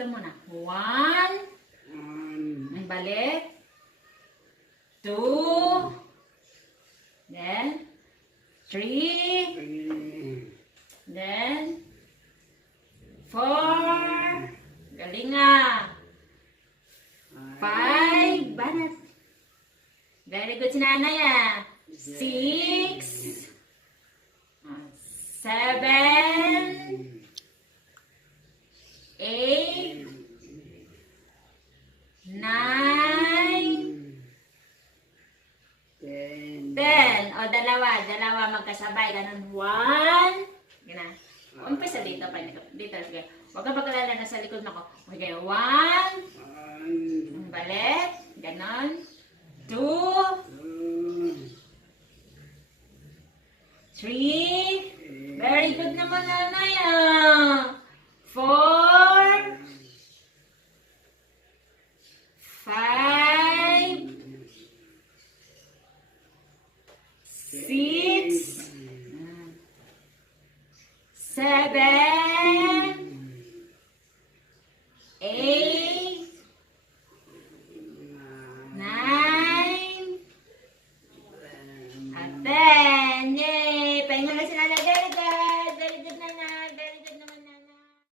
ito muna. 1. Ang balik. 2. Then, 3. Then, 4. Galing nga. 5. Banat. Very good si nanay ah. 6. 7. 8. 9. 10. O, dalawa magkasabay. Ganun. 1. Ganun. Umpisa dito pa. Dito. Sige. Huwag ka pagkalala na sa likod na ko. Okay. 1. Balik. Ganun. 2. 3. Very good naman, nanay ah. 4. 5. 6. 7. 8. 9. At 10. Yay! Pahinga na si nanay.